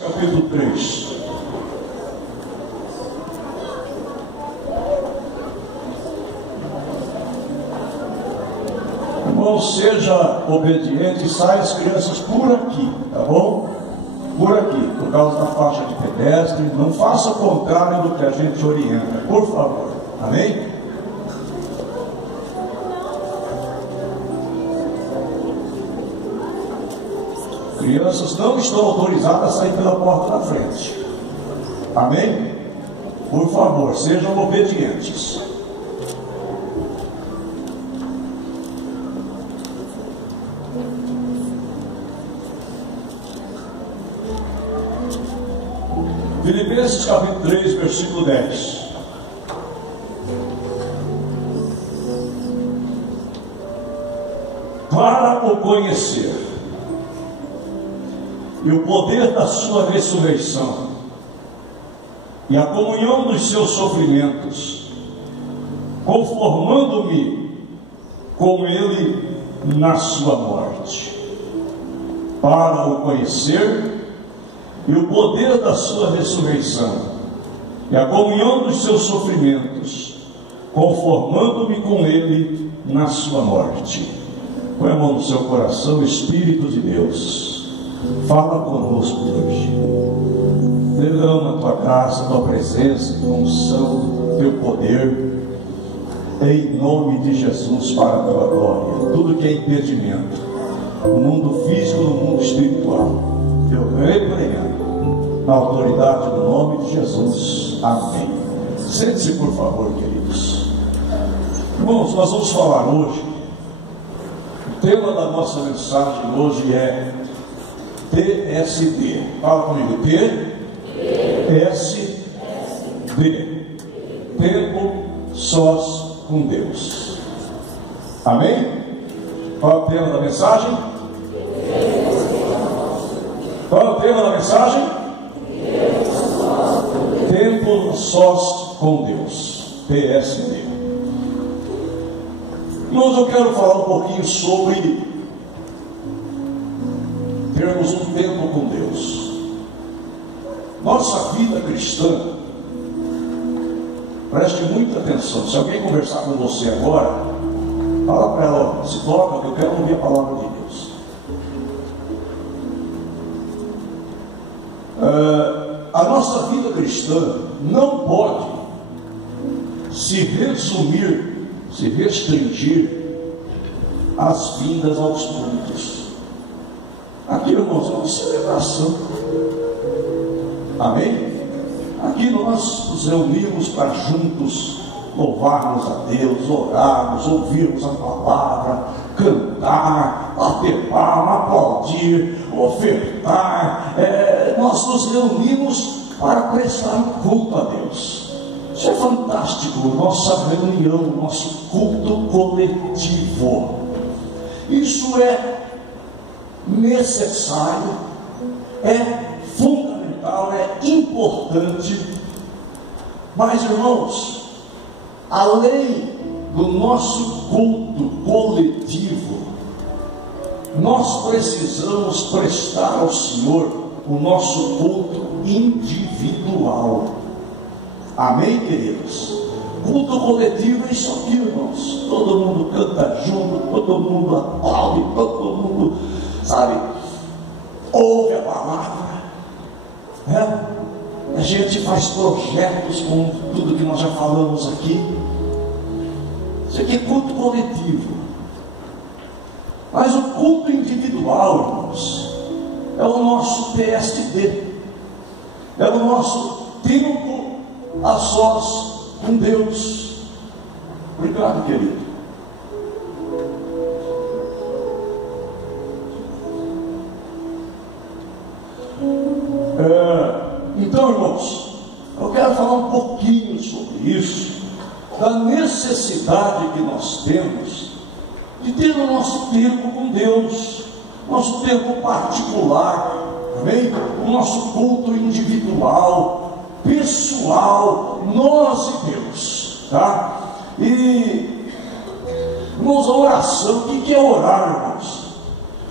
Capítulo 3. Irmão, seja obediente e saia as crianças por aqui, tá bom? Por aqui, por causa da faixa de pedestre. Não faça o contrário do que a gente orienta, por favor. Amém? Crianças não estão autorizadas a sair pela porta da frente. Amém? Por favor, sejam obedientes. Filipenses capítulo 3, versículo 10. Para o conhecer e o poder da sua ressurreição e a comunhão dos seus sofrimentos, conformando-me com ele na sua morte. Para o conhecer e o poder da sua ressurreição e a comunhão dos seus sofrimentos, conformando-me com ele na sua morte. Põe a mão no seu coração, Espírito de Deus, fala conosco hoje. Derrama a tua graça, a tua presença, tua unção, teu poder, em nome de Jesus, para a tua glória. Tudo que é impedimento, no mundo físico, no mundo espiritual, eu repreendo na autoridade do nome de Jesus. Amém. Sente-se, por favor, queridos. Irmãos, nós vamos falar hoje. O tema da nossa mensagem hoje é TSD. Fala comigo. TSD. Tempo sós com Deus. Amém? Qual é o tema da mensagem? Qual é o tema da mensagem? Tempo sós com Deus. PSD. Mas eu quero falar um pouquinho sobre termos um tempo com Deus. Nossa vida cristã, preste muita atenção. Se alguém conversar com você agora, fala para ela: se toca, que eu quero ouvir a palavra de Deus. A nossa vida cristã não pode se resumir, se restringir às vindas aos cultos. Aqui, irmãos, é uma celebração. Amém? Aqui nós nos reunimos para juntos louvarmos a Deus, orarmos, ouvirmos a palavra, cantar, bater palma, aplaudir, ofertar. Nós nos reunimos para prestar um culto a Deus. Isso é fantástico. Nossa reunião, nosso culto coletivo, isso é necessário, é fundamental, é importante. Mas, irmãos, além do nosso culto coletivo, nós precisamos prestar ao Senhor o nosso culto individual. Amém, queridos? Culto coletivo é isso aqui, irmãos. Todo mundo canta junto, todo mundo aplaude, todo mundo, sabe, ouve a palavra, né? A gente faz projetos com tudo que nós já falamos aqui. Isso aqui é culto coletivo. Mas o culto individual, irmãos, é o nosso PSD, é o nosso tempo a sós com Deus. Obrigado, querido. Então, irmãos, eu quero falar um pouquinho sobre isso, da necessidade que nós temos de ter o nosso tempo com Deus, nosso tempo particular, amém? O nosso culto individual, pessoal, nós e Deus, tá? E, irmãos, a oração, o que é orar, irmãos?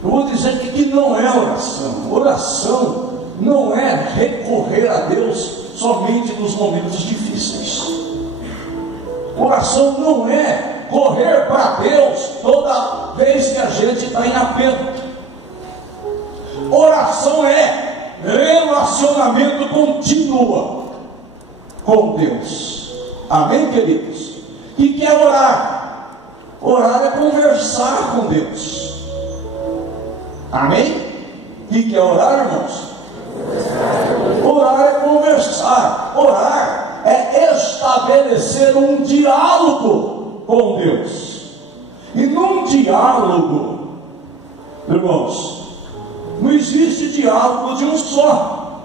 Eu vou dizer que não é oração. Oração não é recorrer a Deus somente nos momentos difíceis. Oração não é correr para Deus toda vez que a gente está em aperto. Oração é relacionamento contínuo com Deus. Amém, queridos? E que é orar? Orar é conversar com Deus. Amém? E que é orar, irmãos? Orar é conversar. Orar é estabelecer um diálogo com Deus. E num diálogo, irmãos, não existe diálogo de um só.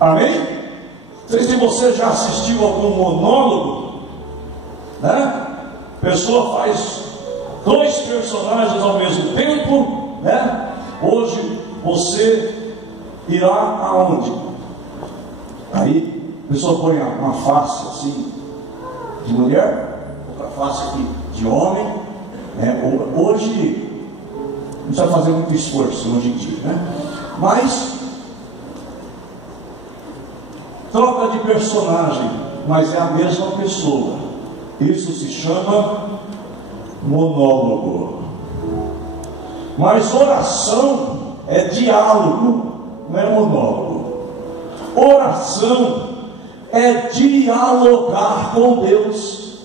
Amém? Não sei se você já assistiu algum monólogo, né? A pessoa faz 2 personagens ao mesmo tempo, né? Hoje você irá aonde? Aí a pessoa põe uma face assim de mulher, outra face aqui de homem, né? Hoje não precisa fazer muito esforço hoje em dia, né? Mas troca de personagem, mas é a mesma pessoa. Isso se chama monólogo. Mas oração é diálogo, não é monólogo. Oração é dialogar com Deus.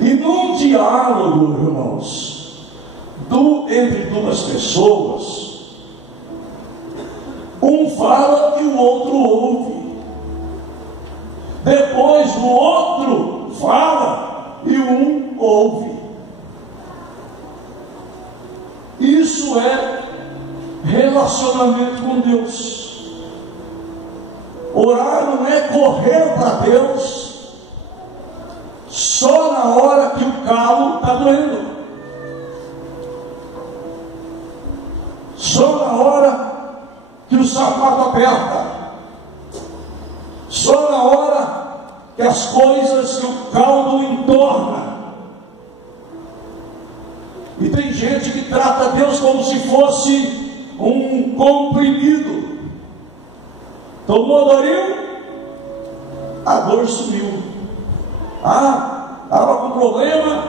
E num diálogo, irmãos, entre 2 pessoas, um fala e o outro ouve. Depois o outro fala e um ouve. Isso é relacionamento com Deus. Orar não é correr para Deus só na hora que o calo está doendo, só na hora que o sapato aperta, só na hora que as coisas, que o caldo entorna. E tem gente que trata Deus como se fosse um comprimido. Tomou Doril, a dor sumiu. Estava com problema,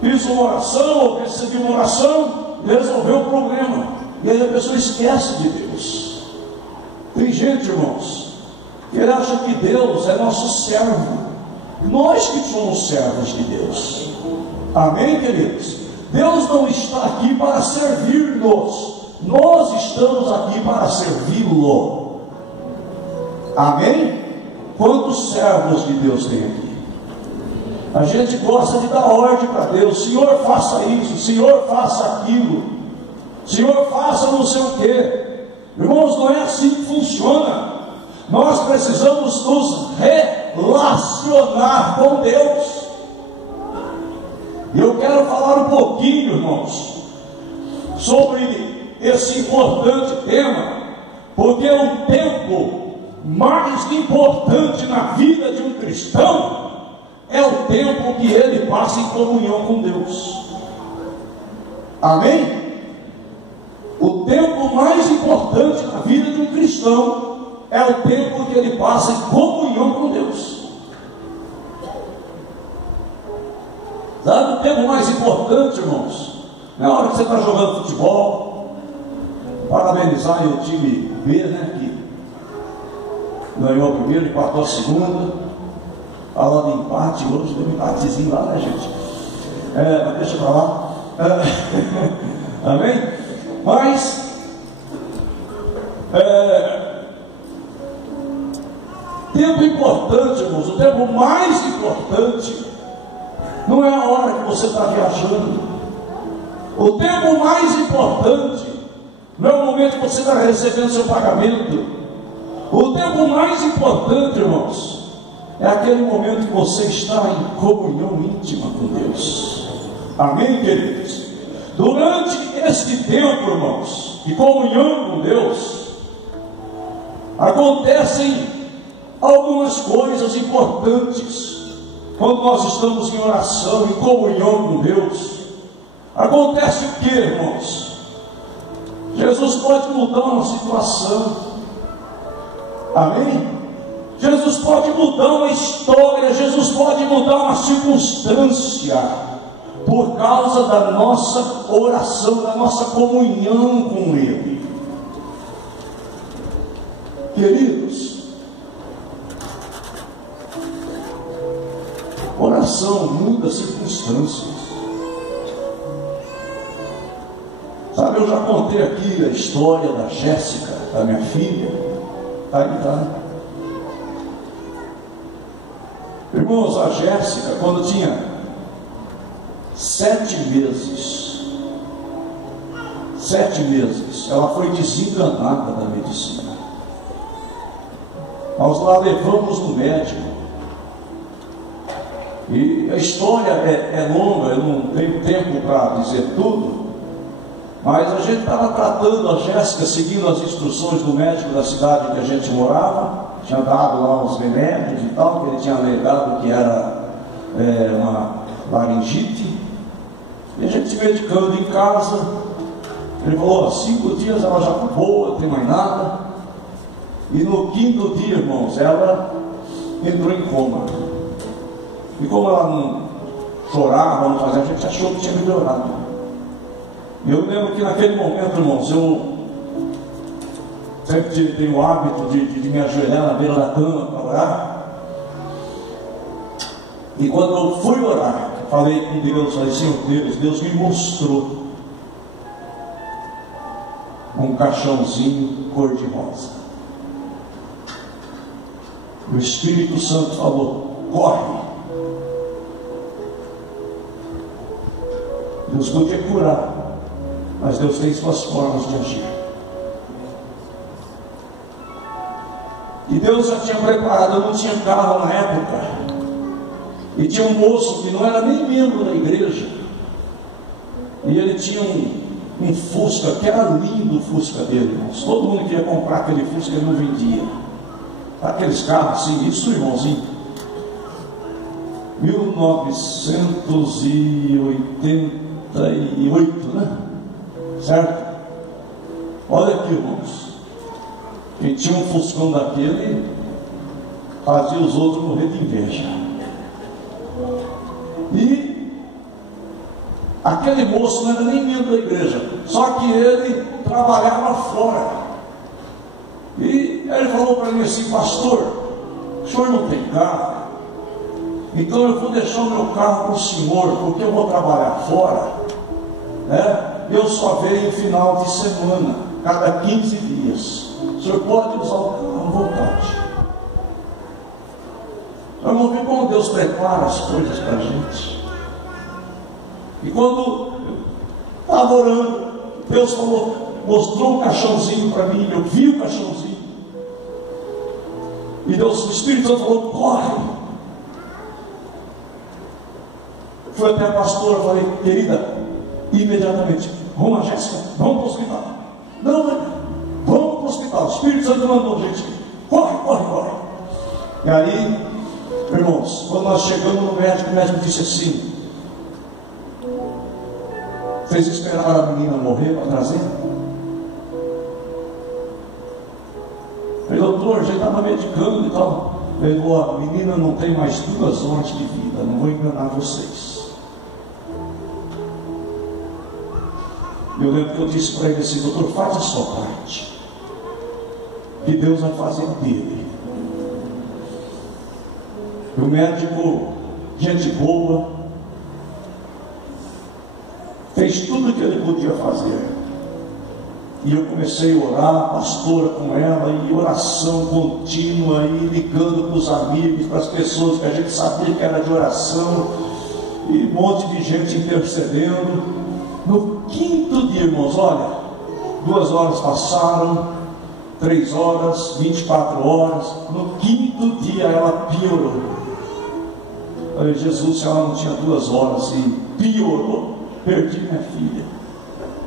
fiz uma oração, ou recebi uma oração, e resolveu o problema. E aí a pessoa esquece de Deus. Tem gente, irmãos, que acha que Deus é nosso servo. Nós que somos servos de Deus. Amém, queridos? Deus não está aqui para servir-nos, nós estamos aqui para servi-lo. Amém? Quantos servos de Deus tem aqui? A gente gosta de dar ordem para Deus: Senhor, faça isso, Senhor, faça aquilo, Senhor, faça não sei o quê. Irmãos, não é assim que funciona. Nós precisamos nos relacionar com Deus. E eu quero falar um pouquinho, irmãos, sobre esse importante tema, porque o tempo mais importante na vida de um cristão é o tempo que ele passa em comunhão com Deus. Amém? O tempo mais importante na vida de um cristão é o tempo que ele passa em comunhão com Deus. Sabe o tempo mais importante, irmãos? Na hora que você está jogando futebol, parabenizar o time B, né, que ganhou a primeira, empatou a segunda, falando de empate, hoje deu um empatezinho lá, né, gente? Mas deixa para lá. Amém? Mas tempo importante, irmãos, o tempo mais importante não é a hora que você está viajando. O tempo mais importante não é o momento que você está recebendo seu pagamento. O tempo mais importante, irmãos, é aquele momento que você está em comunhão íntima com Deus. Amém, queridos? Durante este tempo, irmãos, de comunhão com Deus, acontecem algumas coisas importantes. Quando nós estamos em oração, em comunhão com Deus, acontece o que, irmãos? Jesus pode mudar uma situação. Amém? Jesus pode mudar uma história, Jesus pode mudar uma circunstância, por causa da nossa oração, da nossa comunhão com Ele. Queridos, oração muda circunstâncias. Sabe, eu já contei aqui a história da Jéssica, da minha filha. Tá. Irmãos, a Jéssica, quando tinha 7 meses, ela foi desenganada da medicina. Nós lá levamos no médico. E a história é longa, eu não tenho tempo para dizer tudo. Mas a gente estava tratando a Jéssica, seguindo as instruções do médico da cidade que a gente morava. Tinha dado lá uns remédios e tal, que ele tinha alegado que era uma laringite. E a gente se medicando em casa. Ele falou, 5 dias ela já está boa, não tem mais nada. E no 5º dia, irmãos, ela entrou em coma. E como ela não chorava, não fazia, a gente achou que tinha melhorado. E eu lembro que naquele momento, irmãos, eu sempre tenho o hábito de me ajoelhar na beira da cama para orar. E quando eu fui orar, falei com Deus, falei, Senhor Deus me mostrou um caixãozinho cor-de-rosa. O Espírito Santo falou, corre. Deus podia curar, mas Deus tem suas formas de agir. E Deus já tinha preparado, eu não tinha carro na época. E tinha um moço que não era nem membro da igreja. E ele tinha um Fusca, que era lindo o Fusca dele, irmãos. Todo mundo queria comprar aquele Fusca, ele não vendia. Aqueles carros assim, isso, irmãozinho. 1988, né? Certo? Olha aqui, irmãos. Quem tinha um Fuscão daquele fazia os outros morrer de inveja. E aquele moço não era nem membro da igreja, só que ele trabalhava fora. E ele falou para mim assim, pastor, o senhor não tem carro? Então eu vou deixar o meu carro para o senhor, porque eu vou trabalhar fora, né? Eu só venho em final de semana, cada 15 dias. O senhor pode usar o carro à vontade. Vamos ver como Deus prepara as coisas para a gente. E quando eu estava orando, Deus falou, mostrou um caixãozinho para mim, eu vi o caixãozinho. E Deus, o Espírito Santo falou, corre. Fui até a pastora, falei, querida, imediatamente, vamos a Jéssica, vamos para o hospital. Não, vamos para o hospital. O Espírito Santo mandou, gente, corre. E aí, irmãos, quando nós chegamos no médico, o médico disse assim, vocês esperaram a menina morrer para trazer? Eu falei, doutor, a gente estava medicando e tal. Ele falou, a menina não tem mais 2 horas de vida, não vou enganar vocês. Eu lembro que eu disse para ele assim, doutor, faz a sua parte, que Deus vai fazer dele. E o médico, gente boa, fez tudo o que ele podia fazer. E eu comecei a orar, a pastora com ela, e oração contínua, e ligando para os amigos, para as pessoas que a gente sabia que era de oração, e um monte de gente intercedendo. No 5º dia, irmãos, olha, 2 horas passaram, 3 horas, 24 horas, no 5º dia ela piorou. Eu falei, Jesus, se ela não tinha 2 horas e piorou, perdi minha filha.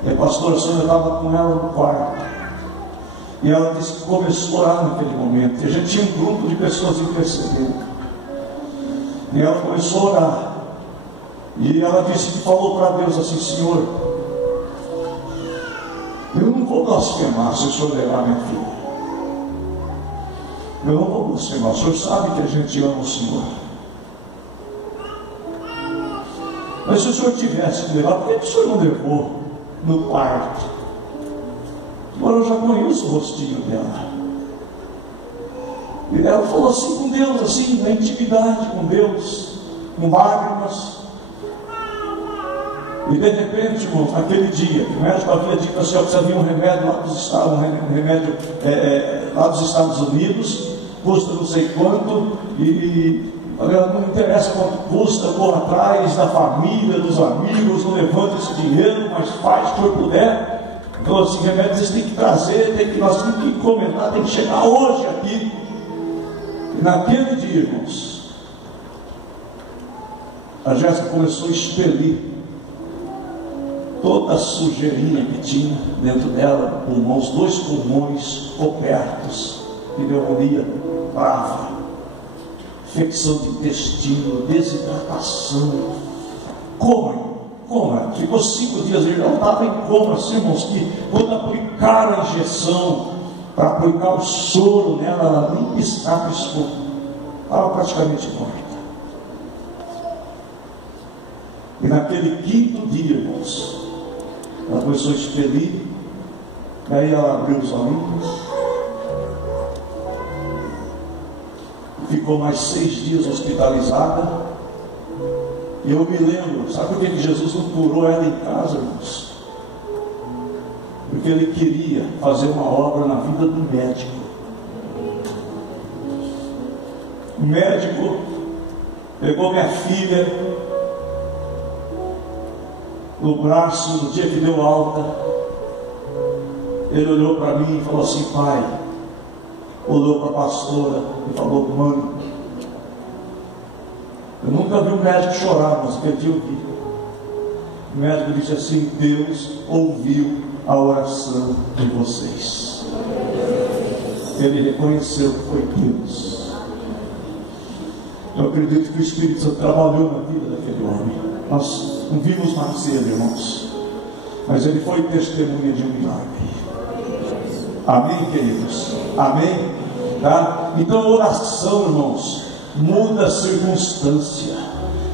E a pastora Sônia estava com ela no quarto. E ela disse que começou a orar naquele momento. E a gente tinha um grupo de pessoas intercedendo. E ela começou a orar. E ela disse que falou para Deus assim, Senhor, eu não vou blasfemar se o Senhor levar minha filha. Eu não vou blasfemar, o senhor sabe que a gente ama o senhor. Mas se o senhor tivesse que levar, por que o senhor não levou no quarto? Agora eu já conheço o rostinho dela. E ela falou assim com Deus, assim, na intimidade com Deus, com lágrimas. E de repente, irmãos, naquele dia, que o médico havia dito assim, que havia um remédio lá dos Estados, lá dos Estados Unidos, custa não sei quanto, e não interessa quanto custa, corra atrás da família, dos amigos, não levanta esse dinheiro, mas faz o que eu puder. Então, assim, remédios eles têm que trazer, nós temos que encomendar, tem que chegar hoje aqui. E naquele dia, irmãos, a Jéssica começou a expelir toda a sujeirinha que tinha dentro dela, os 2 pulmões cobertos, pneumonia brava, infecção de intestino, desidratação, coma. Ficou 5 dias, ele não estava em coma, assim, irmãos, que quando aplicaram a injeção, para aplicar o soro nela, ela nem piscava, estava praticamente morta. E naquele 5º dia, irmãos, ela começou a expelir, e aí ela abriu os olhinhos, ficou mais 6 dias hospitalizada. E eu me lembro, sabe por que Jesus não curou ela em casa, irmãos? Porque ele queria fazer uma obra na vida do médico. O médico pegou minha filha no braço no dia que deu alta. Ele olhou para mim e falou assim: pai. Olhou para a pastora e falou: mãe. Eu nunca vi um médico chorar, mas aquele dia eu vi. O médico disse assim: Deus ouviu a oração de vocês. Ele reconheceu que foi Deus. Eu acredito que o Espírito Santo trabalhou na vida daquele homem. Nós não vimos nascer, irmãos, mas ele foi testemunha de um milagre. Amém, queridos? Amém? Tá? Então, oração, irmãos, muda a circunstância.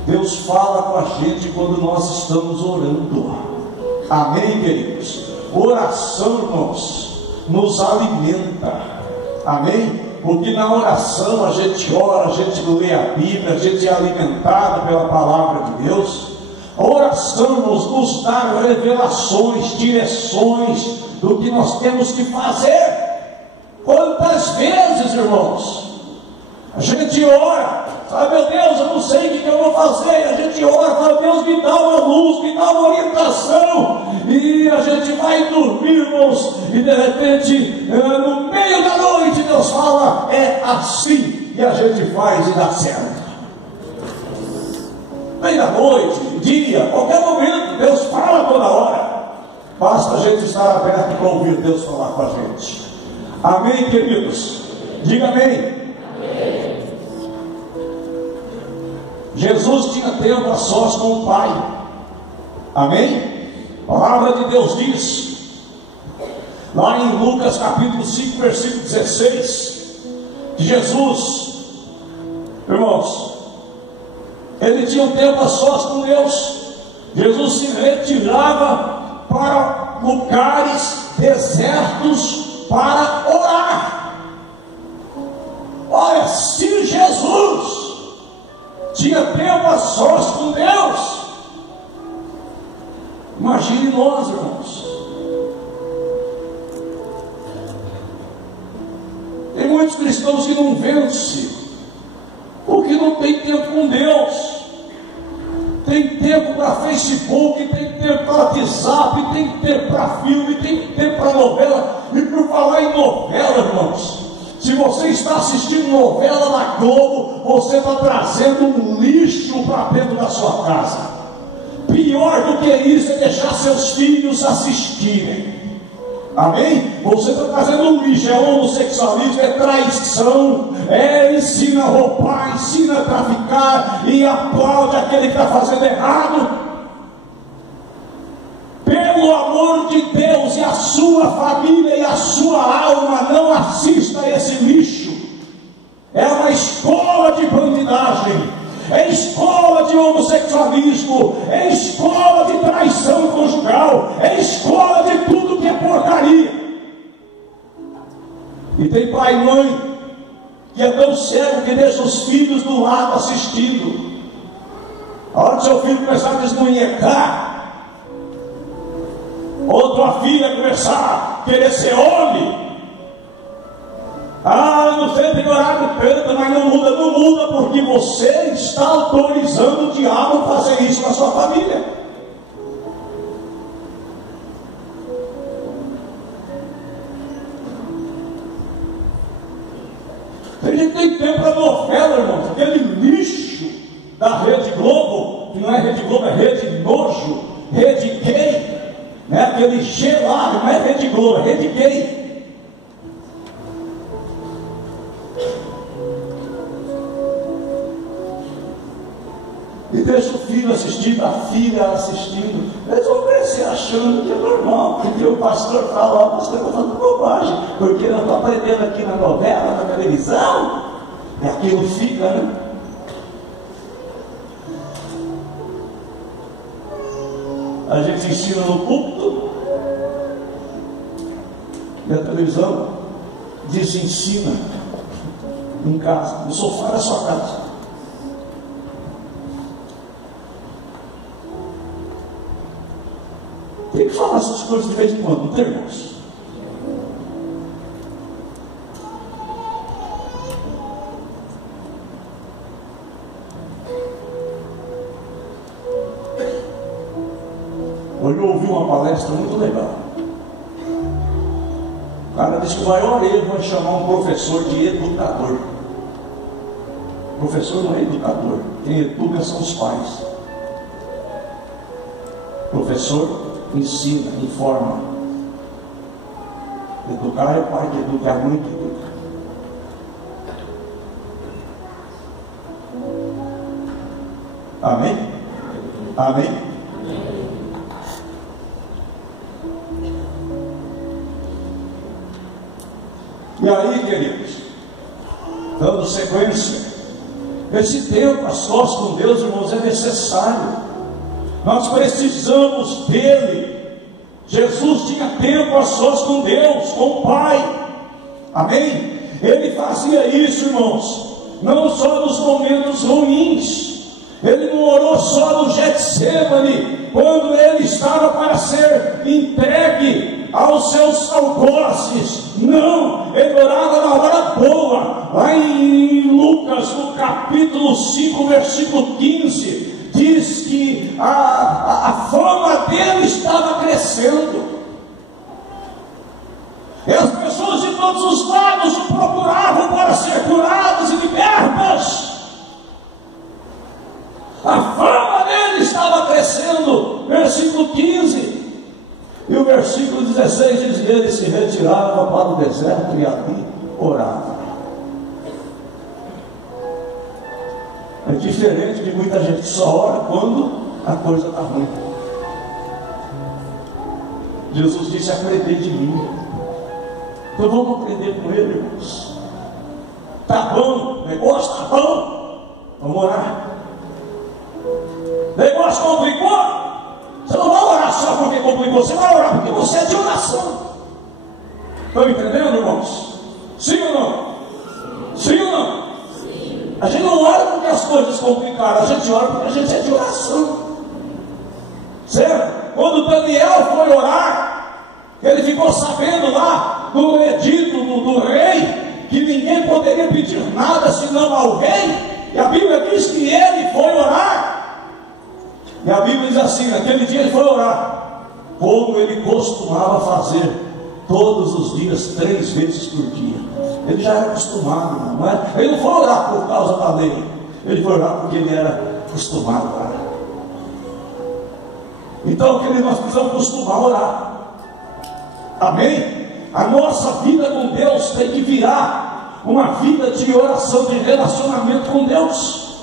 Deus fala com a gente quando nós estamos orando. Amém, queridos? Oração, irmãos, nos alimenta. Amém? Porque na oração a gente ora, a gente lê a Bíblia, a gente é alimentado pela palavra de Deus. A oração nos dá revelações, direções do que nós temos que fazer. Quantas vezes, irmãos, a gente ora, sabe, meu Deus, eu não sei o que eu vou fazer, e a gente ora, fala: Deus, me dá uma luz, me dá uma orientação, e a gente vai dormir, irmãos, e de repente, no meio da noite, Deus fala: é assim, e a gente faz e dá certo. Meio da noite, dia, qualquer momento, Deus fala toda hora, basta a gente estar aberto para ouvir Deus falar com a gente. Amém, queridos? Diga amém. Jesus tinha tempo a sós com o Pai. Amém? A palavra de Deus diz, lá em Lucas capítulo 5, versículo 16, que Jesus, irmãos, ele tinha um tempo a sós com Deus. Jesus se retirava para lugares desertos para orar. Olha, se Jesus tinha tempo a sós com Deus, imagine nós, irmãos. Tem muitos cristãos que não vencem porque não tem tempo com Deus. Tem tempo para Facebook, tem tempo para WhatsApp, tem tempo para filme, tem tempo para novela. E por falar em novela, irmãos, se você está assistindo novela na Globo, você está trazendo um lixo para dentro da sua casa. Pior do que isso é deixar seus filhos assistirem. Amém? Você está trazendo um lixo, é homossexualismo, é traição, ensina a roubar, ensina a traficar e aplaude aquele que está fazendo errado. Pelo amor de Deus, e a sua família e a sua alma, não assista a esse lixo. escola de bandidagem, é escola de homossexualismo, é escola de traição conjugal, é escola de tudo que é porcaria. E tem pai e mãe que é tão cego que deixa os filhos do lado assistindo. A hora que seu filho começar a desmunhecar, ou tua filha começar a querer ser homem, não sei, tem horário de canta, mas não muda porque você está autorizando o diabo a fazer isso na sua família. Tem gente que tem tempo para novela, irmão. Aquele lixo da Rede Globo, que não é Rede Globo, é Rede Nojo, Rede Gay, né? Aquele G lá, não é Rede Globo, é Rede Gay. E deixa o filho assistindo, a filha assistindo. Eles vão crescer achando que é normal, porque o pastor fala, o pastor está falando bobagem, porque eu estou aprendendo aqui na novela, na televisão, e aquilo fica, né? A gente ensina no púlpito, e a televisão desensina em casa, no sofá da sua casa. Tem que falar essas coisas de vez em quando, não tem, irmãos? Hoje eu ouvi uma palestra muito legal. O cara disse que o maior erro vai chamar um professor de educador. O professor não é educador, quem educa são os pais. O professor ensina, informa. Educar é o pai que educa, é a mãe que educa. Amém? Amém? E aí, queridos, dando sequência, esse tempo a sós com Deus, irmãos, é necessário. Nós precisamos dele. Jesus tinha tempo a sós com Deus, com o Pai. Amém? Ele fazia isso, irmãos, não só nos momentos ruins. Ele não orou só no Getsemane, quando ele estava para ser entregue aos seus algozes. Não, ele orava na hora boa. Lá em Lucas, no capítulo 5, versículo 15, diz que a fama dele estava crescendo. E as pessoas de todos os lados o procuravam para ser curadas e libertas. A fama dele estava crescendo. Versículo 15. E o versículo 16 diz: ele se retirava para o deserto e ali orava. É diferente de muita gente que só ora quando a coisa está ruim. Jesus disse: aprender de mim. Então vamos aprender com ele, irmãos. Está bom, o negócio está bom, vamos orar. Negócio complicou, você não vai orar só porque complicou, você vai orar porque você é de oração. Estão entendendo, irmãos? Sim ou não? Sim ou não? Sim. A gente não ora porque as coisas complicaram, a gente ora porque a gente é de oração. Certo? Quando Daniel foi orar, ele ficou sabendo lá no edito do rei que ninguém poderia pedir nada senão ao rei. E a Bíblia diz que ele foi orar. E a Bíblia diz assim: naquele dia ele foi orar, como ele costumava fazer todos os dias, 3 vezes por dia. Ele já era acostumado, não é? Ele não foi orar por causa da lei, ele foi orar porque ele era acostumado a orar. Então, querido, nós precisamos acostumar a orar. Amém? A nossa vida com Deus tem que virar uma vida de oração, de relacionamento com Deus.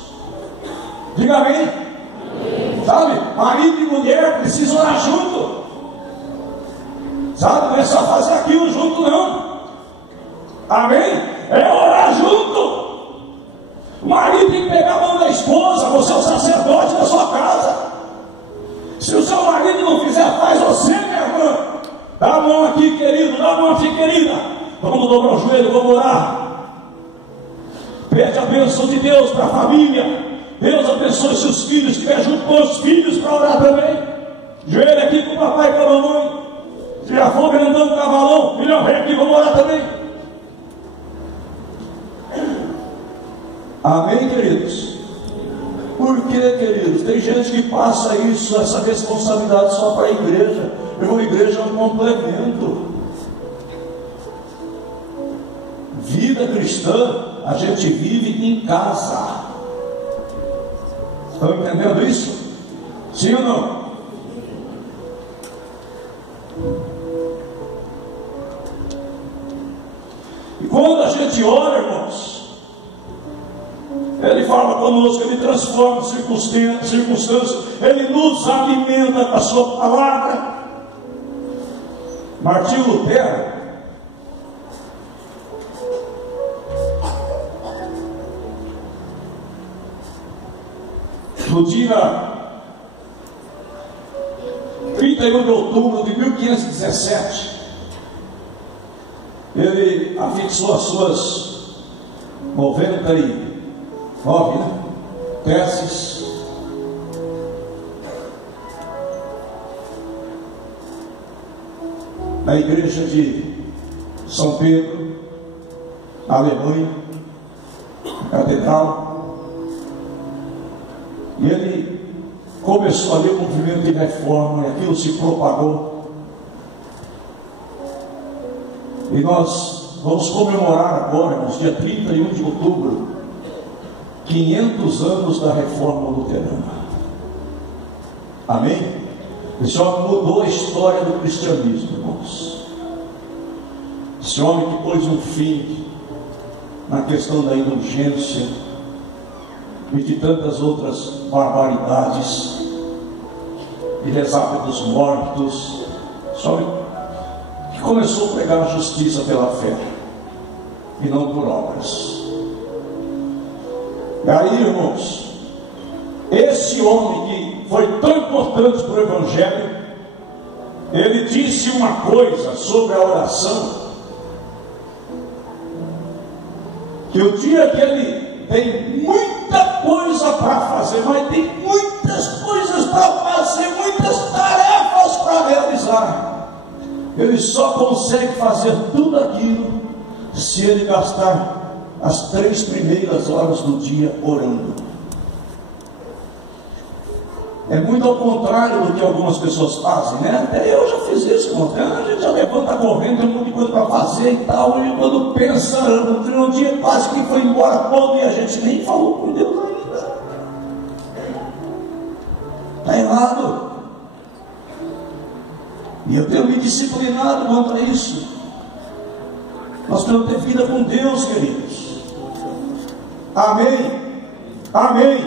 Diga amém. Sabe, marido e mulher precisam orar junto. Sabe, não é só fazer aquilo junto, não. Amém? É orar junto. marido tem que pegar a mão da esposa. Você é o sacerdote da sua casa. Se o seu marido não fizer, faz você, minha irmã. Dá a mão aqui, querido, dá a mão aqui, querida. Vamos dobrar o joelho, vamos orar. Pede a bênção de Deus para a família. Deus abençoe seus filhos. Estiver junto com os filhos para orar também. Joelho aqui com o papai e com a mamãe. Se já for grandão, cavalão, filhão, vem aqui, vamos orar também. Amém, queridos? Por que, queridos? Tem gente que passa isso, essa responsabilidade só para a igreja. A igreja é um complemento. Vida cristã, a gente vive em casa. Estão entendendo isso? Sim ou não? E quando a gente ora, irmãos, Ele fala conosco, Ele transforma circunstâncias, Ele nos alimenta com a sua palavra. Martinho Lutero, no dia 31 de outubro de 1517, ele afixou as suas 99 teses. Na igreja de São Pedro, na Alemanha, catedral. E ele começou ali o movimento de reforma, e aquilo se propagou. E nós vamos comemorar agora, no dia 31 de outubro, 500 anos da reforma luterana. Amém? Esse homem mudou a história do cristianismo, irmãos. Esse homem que pôs um fim na questão da indulgência e de tantas outras barbaridades, de rezar pelos mortos. Esse homem que começou a pregar a justiça pela fé e não por obras. E aí, irmãos, esse homem que foi tão importante para o Evangelho, ele disse uma coisa sobre a oração, que o dia que ele tem muita coisa para fazer, mas tem muitas coisas para fazer, muitas tarefas para realizar, ele só consegue fazer tudo aquilo se ele gastar as 3 primeiras horas do dia orando. É muito ao contrário do que algumas pessoas fazem, né? Até eu já fiz isso, irmão. A gente já levanta correndo, tem um monte de coisa para fazer e tal, e quando pensa, no dia quase que foi embora todo e a gente nem falou com Deus ainda. Está errado. E eu tenho me disciplinado quanto a isso. Nós temos que ter vida com Deus, queridos. Amém? Amém?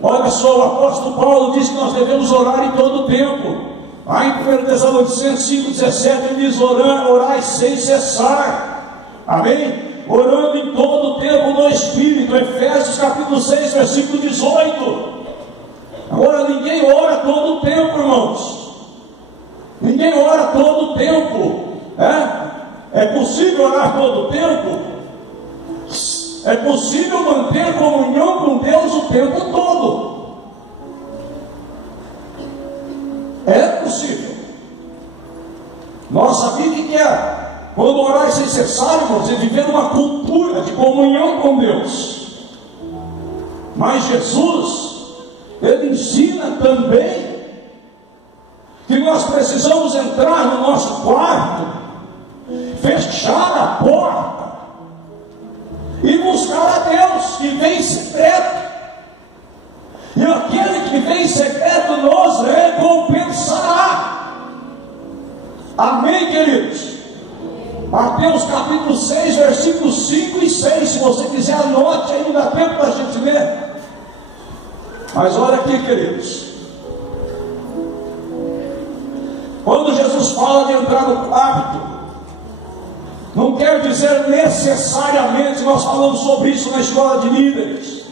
Olha só, o apóstolo Paulo diz que nós devemos orar em todo o tempo. Lá em 1 Tessalonicenses 5,17 ele diz: orai sem cessar. Amém? Orando em todo o tempo no Espírito. Efésios capítulo 6, versículo 18. Agora, ninguém ora todo o tempo, irmãos. Ninguém ora todo o tempo. É possível orar todo o tempo? É possível manter comunhão com Deus o tempo todo. É possível. Nós sabemos que é. Quando orar sem cessar, irmãos, é viver uma cultura de comunhão com Deus. Mas Jesus, Ele ensina também que nós precisamos entrar no nosso quarto, fechar a porta e buscar a Deus que vem em secreto. E aquele que vem em secreto nos recompensará. Amém, queridos? Mateus capítulo 6, versículos 5 e 6. Se você quiser, anote aí, não dá tempo para a gente ler. Mas olha aqui, queridos. Quando Jesus fala de entrar no quarto, Não quer dizer necessariamente, nós falamos sobre isso na escola de líderes,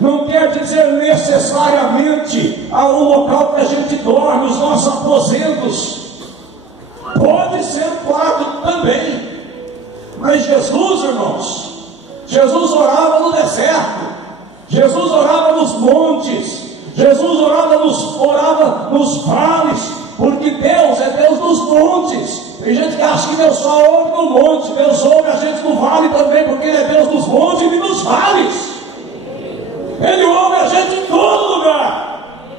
não quer dizer necessariamente o local que a gente dorme, os nossos aposentos. Pode ser quarto também. Mas Jesus, irmãos, Jesus orava no deserto, Jesus orava nos montes, Jesus orava nos vales, porque Deus é Deus dos montes. Tem gente que acha que Deus só ouve no monte. Deus ouve a gente no vale também, porque Ele é Deus dos montes e dos vales. Ele ouve a gente em todo lugar.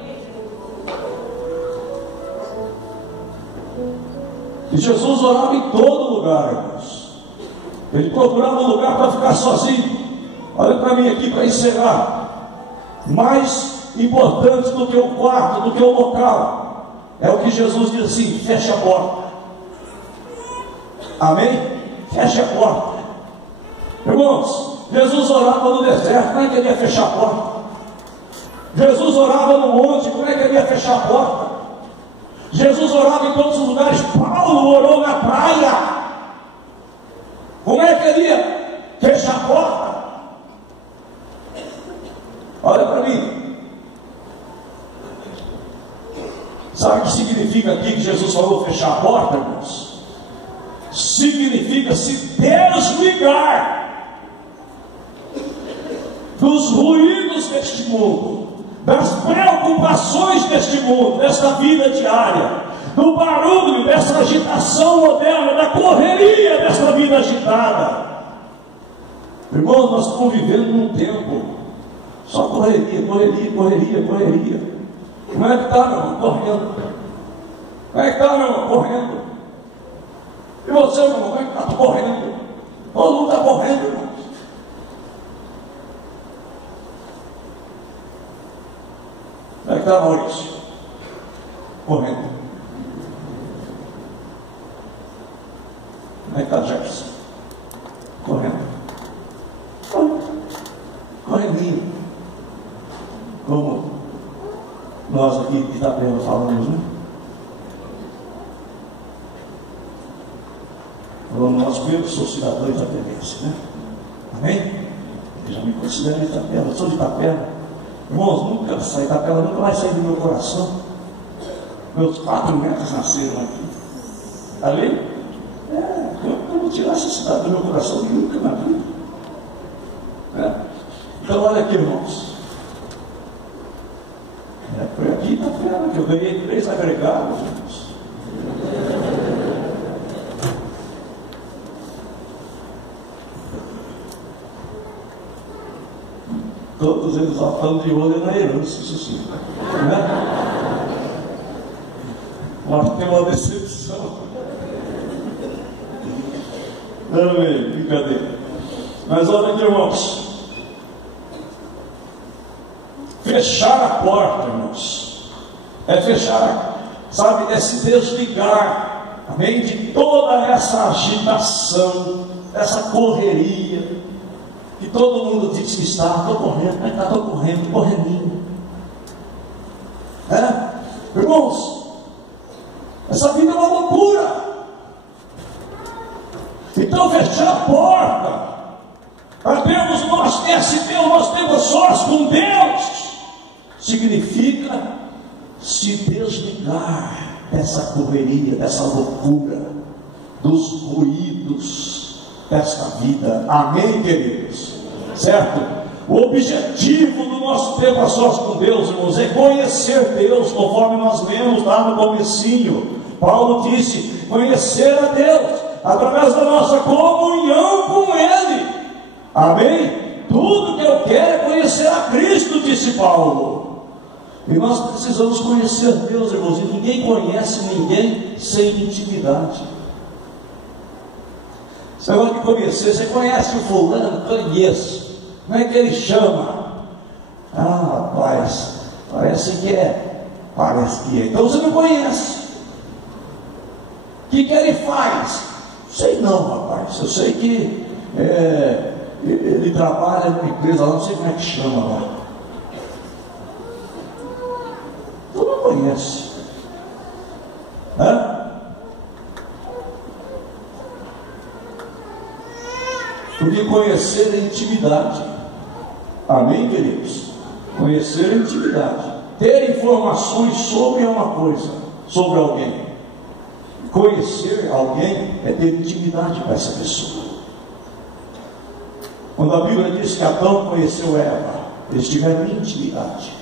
E Jesus orava em todo lugar, irmãos. Ele procurava um lugar para ficar sozinho. Olha para mim aqui para encerrar. Mais importante do que o quarto, do que o local, é o que Jesus diz assim: feche a porta. Amém? Feche a porta. Irmãos, Jesus orava no deserto, como é que ele ia fechar a porta? Jesus orava no monte, como é que ele ia fechar a porta? Jesus orava em todos os lugares. Paulo orou na praia, como é que ele ia fechar a porta? Olha para mim. Sabe o que significa aqui que Jesus falou fechar a porta, irmãos? Significa se desligar dos ruídos deste mundo, das preocupações deste mundo, desta vida diária, do barulho, dessa agitação moderna, da correria desta vida agitada. Irmãos, nós estamos vivendo num tempo só correria, correria, correria, correria. Como é que está, meu irmão? Correndo. Como é que está, meu irmão? Correndo. E você, meu irmão, como é que está? Correndo. Todo mundo está correndo, irmão. Como é que está, Maurício? Correndo. Como é que está, Jefferson? Correndo. Correndinho. Como nós aqui de Itapema falamos, né? Nós mesmos sou cidadão itapemense, né? Amém? Eu já me considero Itapema, eu sou de Itapema. Irmãos, nunca saí Itapema, nunca vai sair do meu coração. Meus 4 netos nasceram aqui. Ali? Eu vou tirar essa cidade do meu coração nunca na vida. Então olha aqui, irmãos. Foi aqui em Itapema que eu ganhei 3 agregados, irmãos. Todos eles falando de olho na herança, isso sim. Né? Mas tem uma decepção. Amém, brincadeira. Mas olha aqui, irmãos. Fechar a porta, irmãos, é fechar, sabe, é se desligar, amém, de toda essa agitação, essa correria, que todo mundo diz que está, estou correndo, estou correndo, correndinho. Irmãos, essa vida é uma loucura. Então fechar a porta, para termos nós temos sós com Deus, significa se desligar dessa correria, dessa loucura, dos ruídos desta vida. Amém, queridos? Certo? O objetivo do nosso tempo a sós com Deus, irmãos, é conhecer Deus, conforme nós lemos lá no comecinho. Paulo disse: conhecer a Deus através da nossa comunhão com Ele. Amém? Tudo que eu quero é conhecer a Cristo, disse Paulo. E nós precisamos conhecer Deus, irmãos, e ninguém conhece ninguém sem intimidade. Você vai me conhecer, você conhece o fulano? Conheço. Como é que ele chama? Ah, rapaz, parece que é. Então você não conhece. O que ele faz? Sei não, rapaz. Eu sei que ele trabalha numa empresa lá, não sei como é que chama lá. Tu não conhece. conhecer a intimidade. Amém, queridos? Conhecer a intimidade. Ter informações sobre uma coisa, sobre alguém. Conhecer alguém é ter intimidade com essa pessoa. Quando a Bíblia diz que Adão conheceu Eva, eles tiveram intimidade.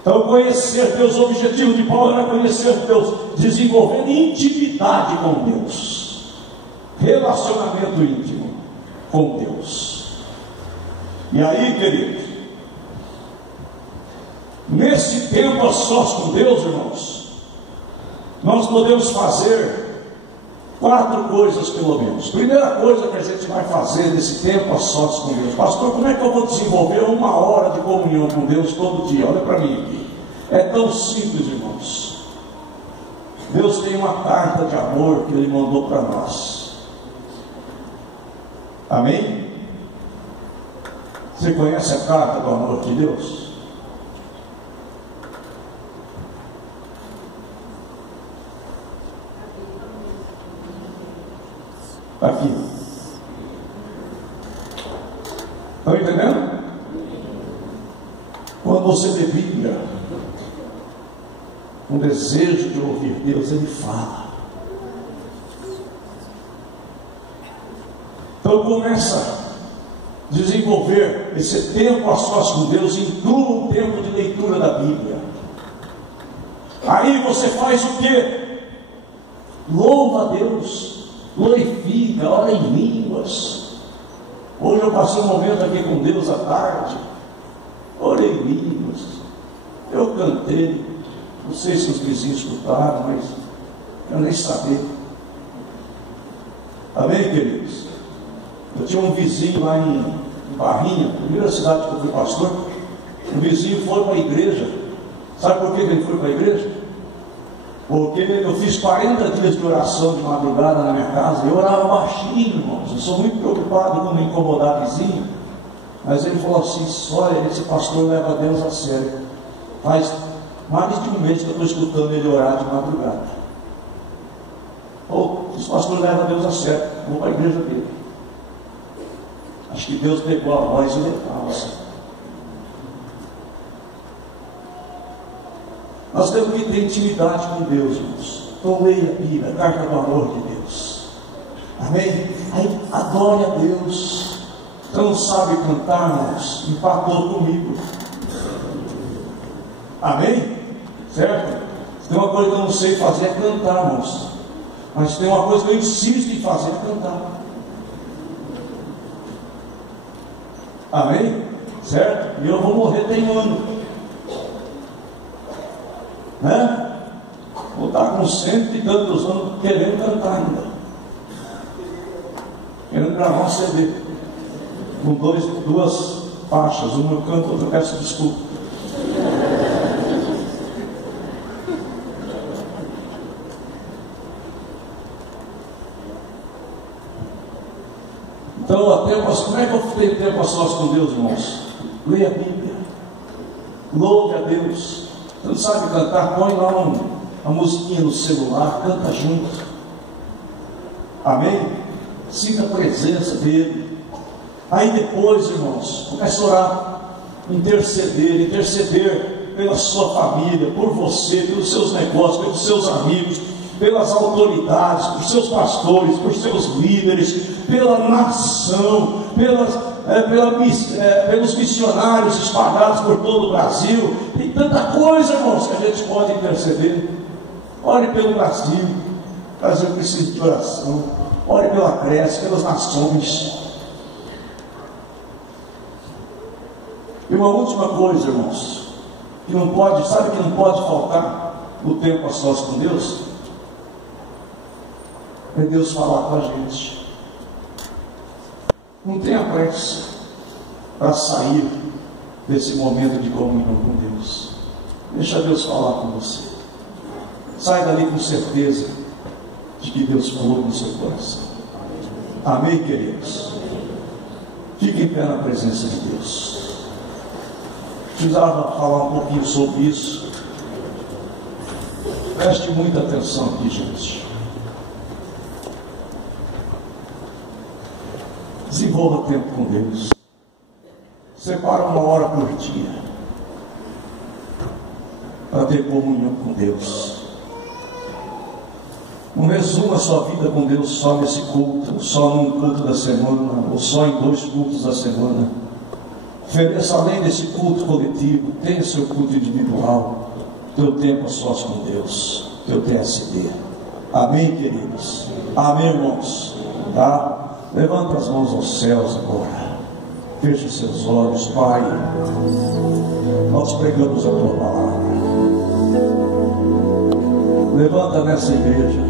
Então, conhecer Deus, o objetivo de Paulo era conhecer Deus, desenvolvendo intimidade com Deus, relacionamento íntimo com Deus. E aí, queridos, nesse tempo a sós com Deus, irmãos, nós podemos fazer 4 coisas pelo menos. Primeira coisa que a gente vai fazer nesse tempo a sós com Deus: pastor, como é que eu vou desenvolver 1 hora de comunhão com Deus todo dia? Olha para mim aqui. É tão simples, irmãos. Deus tem uma carta de amor que Ele mandou para nós. Amém? Você conhece a carta do amor de Deus? Aqui. Estão entendendo? Quando você lê Bíblia, um desejo de ouvir Deus, Ele fala. Então começa a desenvolver esse tempo a sós com Deus, inclua um tempo de leitura da Bíblia. Aí você faz o quê? Louva a Deus, glorifica, ora em línguas. Hoje eu passei um momento aqui com Deus à tarde, orei em línguas, eu cantei. Não sei se os vizinhos escutaram, mas eu nem sabia. Amém, queridos? Eu tinha um vizinho lá em Barrinha, primeira cidade que eu fui pastor. O vizinho foi para a igreja. Sabe por que ele foi para a igreja? Porque eu fiz 40 dias de oração de madrugada na minha casa. Eu orava baixinho, irmãos. Eu sou muito preocupado com não incomodar vizinho. Mas ele falou assim: olha, esse pastor leva Deus a sério. Faz mais de um mês que eu estou escutando ele orar de madrugada. Esse pastor leva Deus a sério. Vou para a igreja dele. Acho que Deus pegou a voz e levou assim. Nós temos que ter intimidade com Deus, irmãos. Então leia a Bíblia, a carta do amor de Deus. Amém? Aí adore a Deus. Você não sabe cantar, irmãos? Empatou comigo. Amém? Certo? Tem uma coisa que eu não sei fazer, é cantar, irmãos. Mas tem uma coisa que eu insisto em fazer, é cantar. Amém? Certo? E eu vou morrer teimando. Né? Vou estar com 100 e tantos anos querendo cantar ainda. Querendo gravar um CD. Com 2 faixas. Uma eu canto, outra eu peço desculpa. Então, como é que eu tenho tempo a sós com Deus, irmãos? Leia a Bíblia. Louve a Deus. Você não sabe cantar? Põe lá uma musiquinha no celular, canta junto. Amém? Sinta a presença dele. Aí depois, irmãos, comece a orar, interceder pela sua família, por você, pelos seus negócios, pelos seus amigos, pelas autoridades, por seus pastores, por seus líderes, pela nação, pelos missionários espalhados por todo o Brasil. Tem tanta coisa, irmãos, que a gente pode interceder. Ore pelo Brasil. O Brasil precisa de oração. Ore pela Grécia, pelas nações. E uma última coisa, irmãos, que não pode, sabe que não pode faltar no tempo a sós com Deus? É Deus falar com a gente. Não tenha pressa para sair desse momento de comunhão com Deus. Deixa Deus falar com você. Sai dali com certeza de que Deus falou no seu coração. Amém, queridos? Fique em pé na presença de Deus. Precisava falar um pouquinho sobre isso. Preste muita atenção aqui, gente. Desenvolva tempo com Deus. Separa uma hora por dia para ter comunhão com Deus. Não resuma a sua vida com Deus só nesse culto, só num culto da semana, ou só em 2 cultos da semana. Ofereça além desse culto coletivo, tenha seu culto individual, teu tempo a sós com Deus, teu TSD. Amém, queridos? Amém, irmãos? Tá? Levanta as mãos aos céus agora. Feche seus olhos, Pai. Nós pregamos a Tua palavra. Levanta nessa igreja